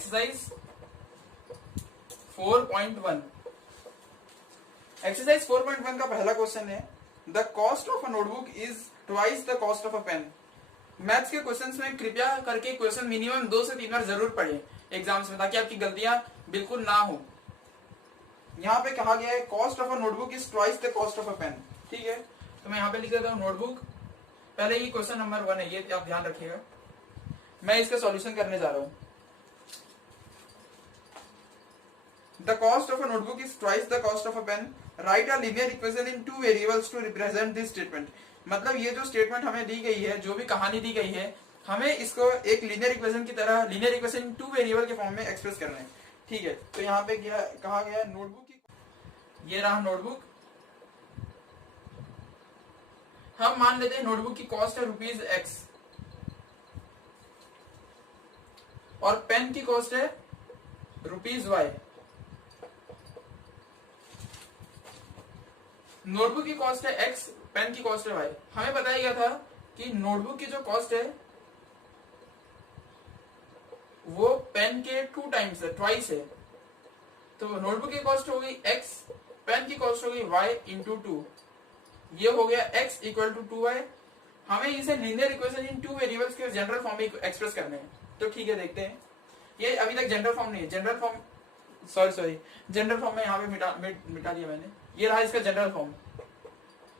Exercise 4.1। Exercise 4.1 का पहला question है the cost of a notebook is twice the cost of a pen. Maths के questions में कृपया करके क्वेश्चन मिनिमम 2 से 3 बार जरूर पढ़ें एग्जाम्स में, ताकि आपकी गलतियां बिल्कुल ना हो। यहाँ पे कहा गया है cost of a notebook is twice the cost of a pen. ठीक है, तो मैं यहाँ पे लिख देता हूँ नोटबुक। पहले ही क्वेश्चन नंबर 1 है, ये आप ध्यान रखिएगा। मैं इसका सॉल्यूशन करने जा रहा हूँ। The cost of a notebook is twice the cost of a pen. Write a linear equation in two variables to represent this statement. मतलब ये जो स्टेटमेंट हमें दी गई है, जो भी कहानी दी गई है, हमें इसको एक लीनियर इक्वेशन की तरह, लीनियर इक्वेशन इन 2 वेरिएबल के फॉर्म में एक्सप्रेस करना है। ठीक है, तो यहाँ पे कहा गया नोटबुक की, ये रहा नोटबुक। हम मान लेते हैं नोटबुक की कॉस्ट है ₹X और पेन की कॉस्ट है ₹Y। नोटबुक की कॉस्ट है X, पेन की कॉस्ट है Y। हमें बताया गया था कि नोटबुक की जो कॉस्ट है वो पेन के 2 टाइम्स है, ट्वाइस है। तो नोटबुक की कॉस्ट हो गई X, पेन की कॉस्ट हो गई Y इंटू 2। ये हो गया X इक्वल टू 2Y। हमें इसे लीनियर इक्वेशन इन 2 वेरिएबल्स के जनरल फॉर्म में एक्सप्रेस करने हैं। तो ठीक है, देखते हैं। ये अभी तक जनरल फॉर्म नहीं है, जनरल फॉर्म जनरल फॉर्म में यहाँ पे मिटा दिया मैंने। ये रहा इसका general form,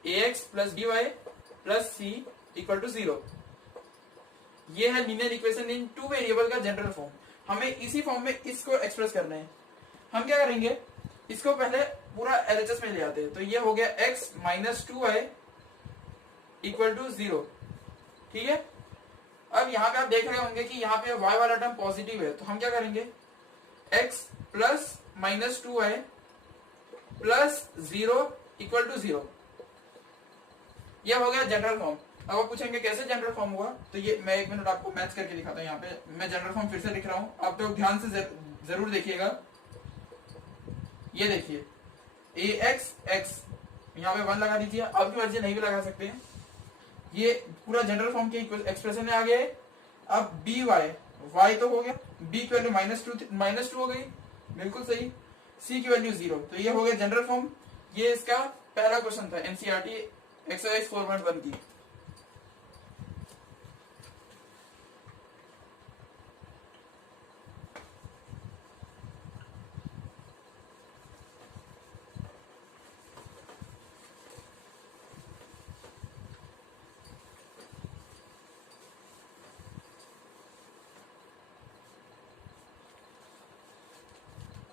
ax plus dy plus c equal to 0। ये है लीनियर इक्वेशन इन 2 वेरिएबल का जनरल फॉर्म। हमें इसी फॉर्म में इसको एक्सप्रेस करना है। हम क्या करेंगे, इसको पहले पूरा LHS में ले आते हैं। तो ये हो गया x minus 2y equal to 0। ठीक है, अब यहाँ पे आप देख रहे होंगे कि यहाँ पे y वाला टर्म पॉजिटिव है, तो हम क्या करेंगे, x plus minus 2y plus 0 equal to 0। यह हो गया जनरल फॉर्म। अब आप पूछेंगे कैसे जनरल फॉर्म हुआ, तो ये मैं 1 मिनट आपको मैच करके दिखाता हूँ। यहाँ पे मैं जनरल फॉर्म फिर से लिख रहा हूँ, आप तो ध्यान से जरूर देखिएगा। ये देखिए ax x, यहाँ पे 1 लगा दीजिए, आपकी मर्जी नहीं भी लगा सकते हैं। ये पूरा जनरल फॉर्म के एक्सप्रेशन में आ गया है। अब dy, y तो हो गया, b की वैल्यू -2 हो गई, बिल्कुल सही। c की वैल्यू 0, तो ये हो गया जनरल फॉर्म। ये इसका पहला क्वेश्चन था NCERT एक्सरसाइज 4.1 की।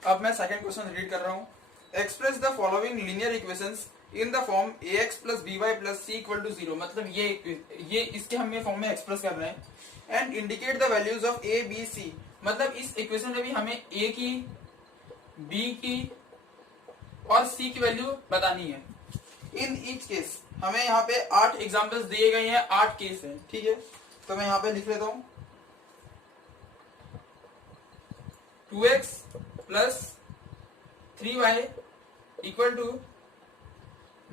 अब मैं सेकंड क्वेश्चन रीड कर रहा हूं। Express the following linear equations in the form ax plus by plus c equal to 0। मतलब ये इसके हमें फॉर्म में एक्सप्रेस करना है। And indicate the values of a b c। मतलब इस इक्वेशन में भी हमें a की, b की और c की वैल्यू बतानी है। इन ईच केस हमें यहाँ पे 8 एग्जाम्पल्स दिए गए हैं, 8 केस हैं। ठीक है, तो मैं यहाँ पे लिख लेता हूँ 2x plus 3y equal to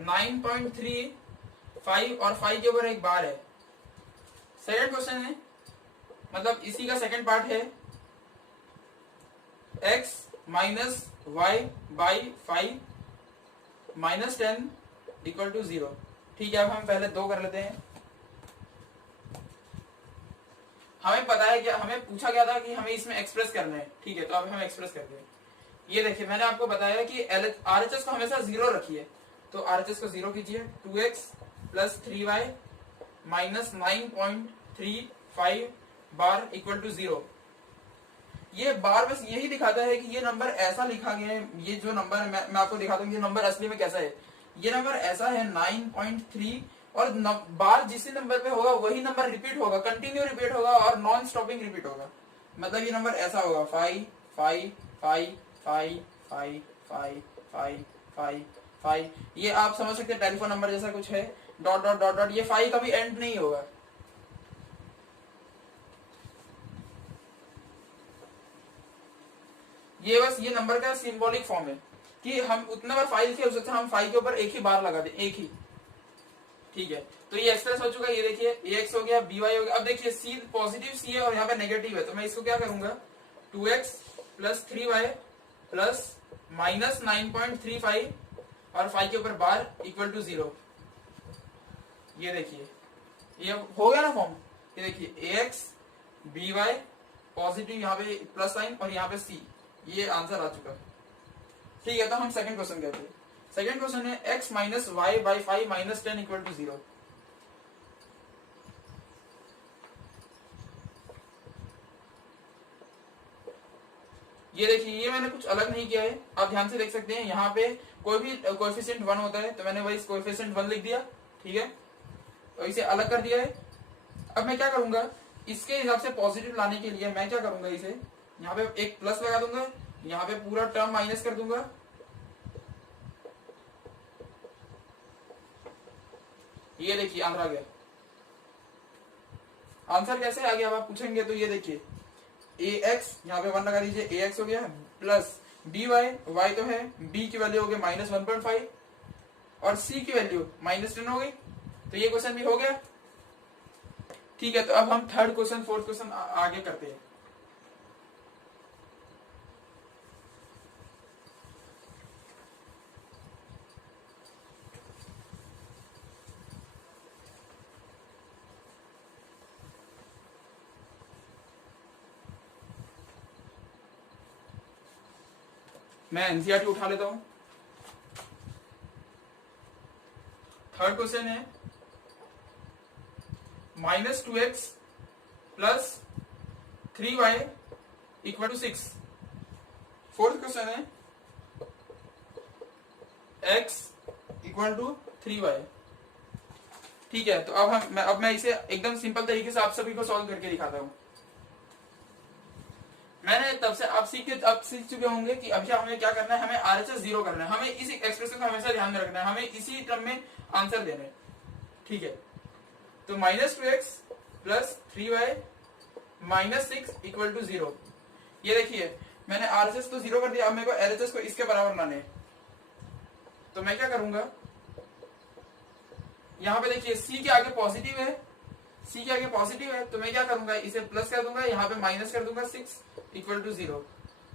9.35 और 5 के ऊपर एक बार है। सेकंड क्वेश्चन है, मतलब इसी का सेकंड पार्ट है x minus y by 5 minus 10 equal to 0। ठीक है, अब हम पहले 2 कर लेते हैं। हमें पता है कि हमें पूछा गया था कि हमें इसमें एक्सप्रेस करना है। ठीक है, तो अब हम एक्सप्रेस करते हैं। ये देखिए, मैंने आपको बताया कि RHS को हमेशा 0 रखिए, तो RHS को 0 कीजिए। 2x प्लस 3y माइनस 9.35 बार इक्वल टू 0। ये बार बस यही दिखाता है कि ये नंबर ऐसा लिखा गया है। ये जो नंबर है मैं आपको दिखाता हूँ ये नंबर असली में कैसा है। ये नंबर ऐसा है 9.3 और बार जिस नंबर पे होगा वही नंबर रिपीट होगा, कंटिन्यू रिपीट होगा और नॉन स्टॉपिंग रिपीट होगा। मतलब ये नंबर ऐसा होगा 5 5 5 5 5 5 5 5 5। ये आप समझ सकते हैं टेलीफोन नंबर जैसा कुछ है, डॉट डॉट डॉट डॉट। ये 5 कभी एंड नहीं होगा। ये बस ये नंबर का सिंबॉलिक फॉर्म है कि हम उतना बार 5 लिखे, उससे हम 5 के ऊपर एक ही बार लगा दें, एक ही। ठीक है, तो ये एक्सप्रेस हो चुका है। ये देखिए ax हो गया, by हो गया। अब देखिए c पॉजिटिव c है और यहाँ पे नेगेटिव है, तो मैं इसको क्या करूंगा 2x plus 3y plus minus 9.35 और 5 के ऊपर बार इक्वल टू 0। ये देखिए ये हो गया ना फॉर्म। ये देखिए ax by पॉजिटिव यहाँ पे प्लस साइन और यहाँ पे c, ये आंसर आ चुका। ठीक है, तो हम सेकंड क्वेश्चन कहते हैं। सेकंड क्वेश्चन है x minus y by 5 minus 10 equal to 0। ये देखिए ये मैंने कुछ अलग नहीं किया है, आप ध्यान से देख सकते हैं। यहाँ पे कोई भी कोएफिशिएंट 1 होता है तो मैंने वही कोएफिशिएंट 1 लिख दिया। ठीक है, तो इसे अलग कर दिया है। अब मैं क्या करूंगा, इसके हिसाब से पॉजिटिव लाने के लिए मैं क्या करूंगा, इसे यहाँ पे एक प्लस लगा दूंगा, यहाँ पे पूरा टर्म माइनस कर दूंगा। ये देखिए आंसर आ गया। आंसर कैसे आ गया अब आप पूछेंगे, तो ये देखिए ax यहाँ पे 1 लगा दीजिए, ax हो गया प्लस dy, y तो है, b की वैल्यू हो गई माइनस 1.5 और c की वैल्यू माइनस 10 हो गई। तो ये क्वेश्चन भी हो गया। ठीक है, तो अब हम थर्ड क्वेश्चन फोर्थ क्वेश्चन आगे करते हैं। मैं एनसीईआरटी उठा लेता हूं। थर्ड क्वेश्चन है -2x plus 3y equal to 6। Fourth question है x इक्वल टू 3y। ठीक है, तो अब मैं इसे एकदम सिंपल तरीके से आप सभी को सॉल्व करके दिखाता हूं। मैंने तब से आप सीख चुके होंगे कि अभी हमें क्या करना है, हमें आरएचएस 0 करना है। हमें इस एक्सप्रेशन को हमेशा ध्यान में रखना है, हमें इसी टर्म में आंसर देना है। ठीक है, तो -2x plus 3y minus 6 equal to 0। ये देखिए मैंने आरएचएस तो 0 कर दिया, अब मेरे को एलएचएस को इसके बराबर लाने। तो मैं क्या करूंगा, यहाँ पे देखिए c के आगे पॉजिटिव है, c के आगे पॉजिटिव है, तो मैं क्या करूंगा, इसे प्लस कर दूंगा, यहाँ पे माइनस कर दूंगा 6 इक्वल टू 0।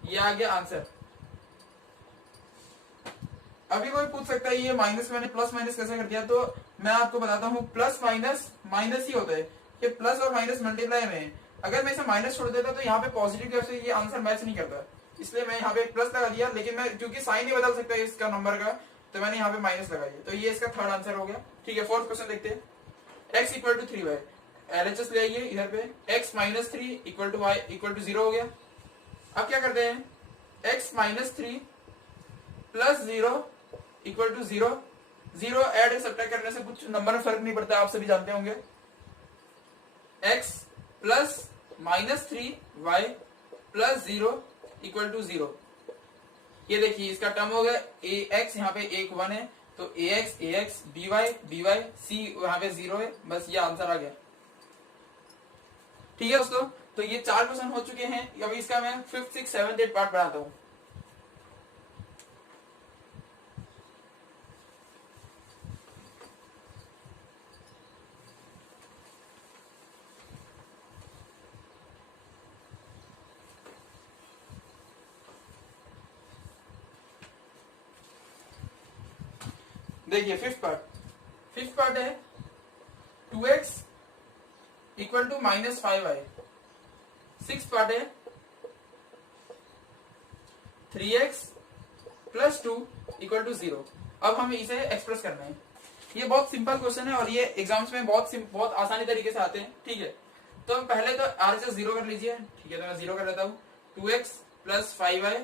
ये आ गया आंसर। अभी कोई पूछ सकता है ये माइनस मैंने प्लस माइनस कैसे कर दिया, तो मैं आपको बताता हूँ प्लस माइनस माइनस ही होता है। ये प्लस और माइनस मल्टीप्लाई में, अगर मैं इसे माइनस छोड़ देता तो यहाँ पे पॉजिटिव की से ये आंसर मैच नहीं करता, इसलिए मैं यहाँ पे प्लस लगा दिया। लेकिन मैं क्योंकि साइन नहीं बदल सकता इसका नंबर का, तो मैंने यहाँ पे माइनस लगा दिया। तो ये इसका थर्ड आंसर हो गया। ठीक है, फोर्थ क्वेश्चन देखते हैं। x equal to 3y, LHS ले आइए इधर पे, x minus 3 equal to y equal to 0 हो गया। अब क्या करते हैं, x minus 3 plus 0 equal to 0। 0 add subtract करने से कुछ नंबर में फर्क नहीं पड़ता, आप सभी जानते होंगे। x plus minus 3y plus 0 equal to 0। ये देखिए इसका टर्म हो गया ax, यहाँ पे एक 1 है, तो ax by c यहाँ पे 0 है। बस ये आंसर आ गया। ठीक है दोस्तों, तो ये 4 क्वेश्चन हो चुके हैं। अभी इसका मैं 5th 6th 7th 8th part बनाता हूँ। देखिए फिफ्थ पार्ट है 2x equal to minus 5y। Six part है 3x प्लस 2 इक्वल टू 0। अब हमें इसे एक्सप्रेस करना है। ये बहुत सिंपल क्वेश्चन है और ये एग्जाम्स में बहुत आसानी तरीके से आते हैं। ठीक है, तो पहले तो आरएचएस 0 कर लीजिए। ठीक है, तो मैं 0 कर लेता हूँ। 2x plus 5y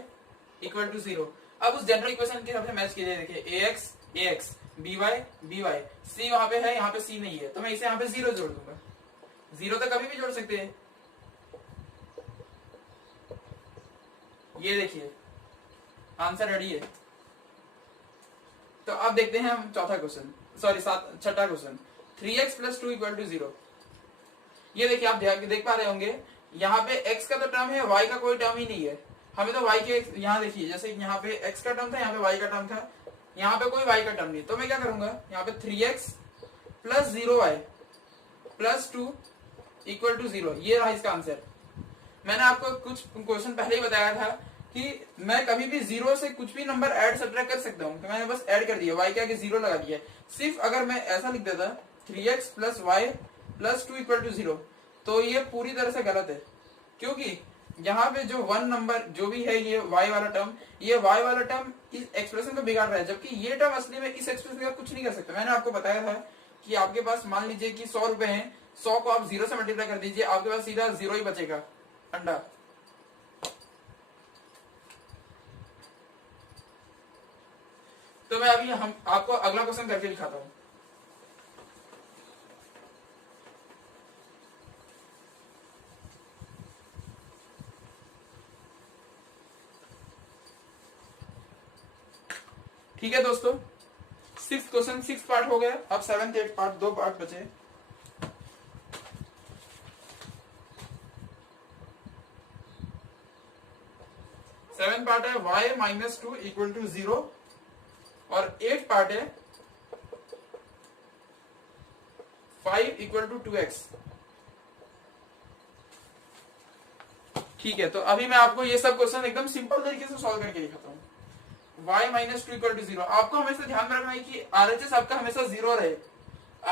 equal to 0। अब उस जनरल इक्वेशन के हिसाब से मैच कीजिए। देखिए ax by c वहां पे है, यहाँ पे c नहीं है, तो मैं इसे यहाँ पे 0 जोड़ दूंगा। 0 तो कभी भी जोड़ सकते हैं। ये देखिए आंसर रेडी है। तो अब देखते हैं हम चौथा क्वेश्चन, सॉरी छठा question. 3x plus 2 equal to 0। ये देखिए आप देख पा रहे होंगे, यहाँ पे x का तो टर्म है, y का कोई टर्म ही नहीं है। हमें तो y के, यहाँ देखिए जैसे यहाँ पे x का टर्म था, यहाँ पे y का टर्म था, यहाँ पे कोई y का टर्म नहीं। तो मैं क्या करूंगा, यहाँ पे 3x plus 0y plus 2 equal to 0। ये रहा इसका आंसर। मैंने आपको कुछ क्वेश्चन पहले ही बताया था कि मैं कभी भी जीरो से कुछ भी नंबर ऐड सब्ट्रैक्ट कर सकता हूँ, तो मैंने बस ऐड कर दिया, y के आगे जीरो लगा दिया। सिर्फ अगर मैं ऐसा लिख देता 3x plus y plus 2 equal to 0, तो ये पूरी तरह से गलत है, क्योंकि यहाँ पे जो वन नंबर जो भी है ये y वाला टर्म, ये y वाला टर्म इस एक्सप्रेशन को बिगाड़ रहा है, जबकि ये टर्म असली में इस एक्सप्रेशन का कुछ नहीं कर सकता। मैंने आपको बताया था कि आपके पास मान लीजिए कि 100 रुपए हैं, 100 को आप 0 से मल्टीप्लाई कर दीजिए, आपके पास सीधा 0 ही बचेगा, अंडा। तो मैं अभी हम आपको अगला क्वेश्चन करके दिखाता हूं। ठीक है दोस्तों, 6 क्वेश्चन 6 पार्ट हो गया, अब 7th 8th पार्ट 2 पार्ट बचे। सेवन पार्ट है y माइनस 2 इक्वल टू 0 और 8 पार्ट है 5 इक्वल टू 2x। ठीक है, तो अभी मैं आपको ये सब क्वेश्चन एकदम सिंपल तरीके से सॉल्व करके दिखाता हूँ। y माइनस 2 इक्वल टू 0, आपको हमेशा ध्यान में रखना है कि RHS आपका हमेशा 0 रहे,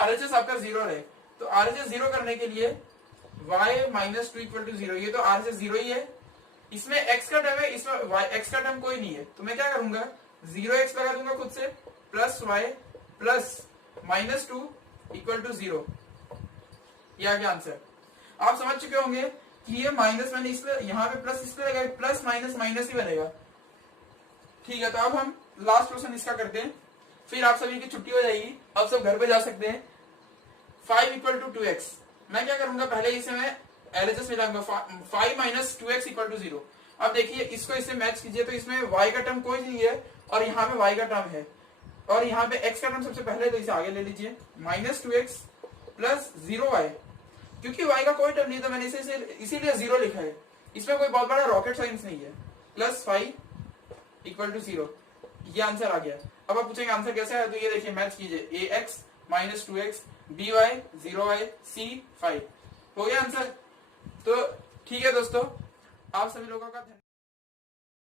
RHS आपका 0 रहे। तो RHS 0 करने के लिए y माइनस 2 इक्वल टू 0, ये तो RHS 0 ही है, इसमें x का टर्म है, इसमें x का टर्म कोई नहीं है, तो मैं क्या करूंगा 0x लगा दूंगा खुद से, plus y plus minus 2 equal to 0। ये आ गया आंसर। आप समझ चुके होंगे कि ये माइनस मैंने इसलिए यहाँ पे प्लस इसलिए लगाया, प्लस माइनस माइनस ही बनेगा। ठीक है, तो अब हम लास्ट क्वेश्चन इसका करते हैं, फिर आप सभी की छुट्टी हो जाएगी, अब सब घर पे जा सकते हैं। 5 इक्वल टू 2x, मैं क्या करूंगा पहले इसे मैं LHS में लाऊंगा, 5 माइनस 2x इक्वल टू 0। अब देखिए इसको इससे मैच कीजिए, तो इसमें y का टर्म कोई नहीं है और यहाँ पे y का टर्म है, और यहाँ पे x का टर्म सबसे पहले, तो इसे आगे ले लीजिए, माइनस 2x प्लस 0y, क्योंकि y का कोई टर्म नहीं था मैंने इसे इसीलिए 0 लिखा है, इसमें कोई बहुत बड़ा रॉकेट साइंस नहीं है, प्लस 5 इक्वल टू 0। ये आंसर आ गया। अब आप पूछेंगे आंसर कैसे है, तो ये देखिए मैच कीजिए, ax minus 2x by 0y c 5, हो गया आंसर। तो ठीक है दोस्तों, आप सभी लोगों का